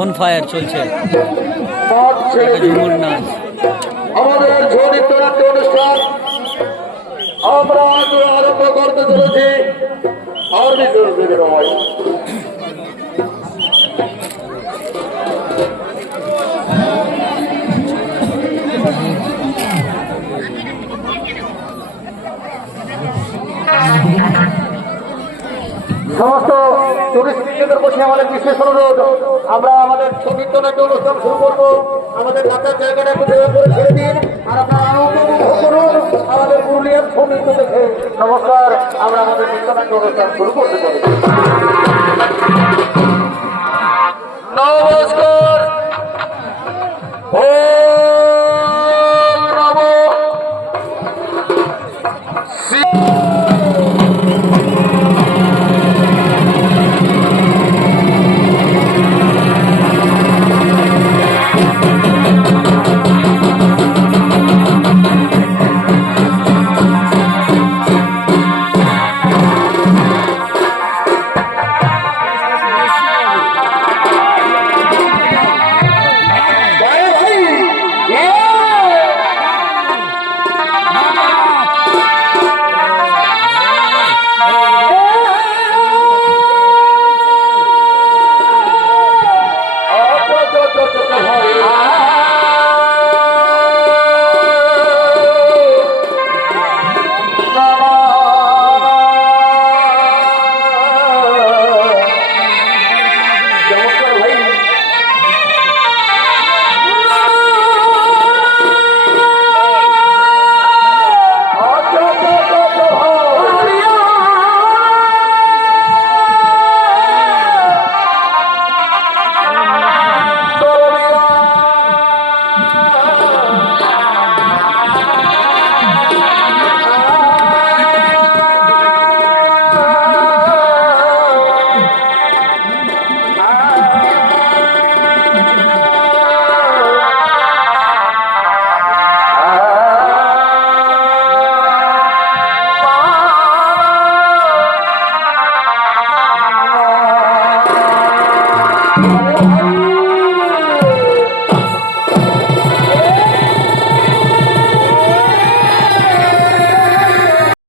Bonfire চলছে, ঝুমুর নাচ। আমাদের ঝড়িত নাট্য অনুষ্ঠান আমরা আরম্ভ করতে চলেছি। আর বিজয় নয়, সমস্ত টুরিস্টদের বসে আমাদের বিশেষ অনুরোধ, আমরা আমাদের সঙ্গীত নাট্য অনুষ্ঠান শুরু করবো। আমাদের নাচার জায়গাটা একটু দেওয়া করে ছেড়ে দিন, আর আপনারা উপভোগ করুন আমাদের পুরুলিয়ার সঙ্গীত দেখে। নমস্কার, আমরা আমাদের নৃত্য নাট্য অনুষ্ঠান শুরু করতে পারি। নমস্কার। Oh,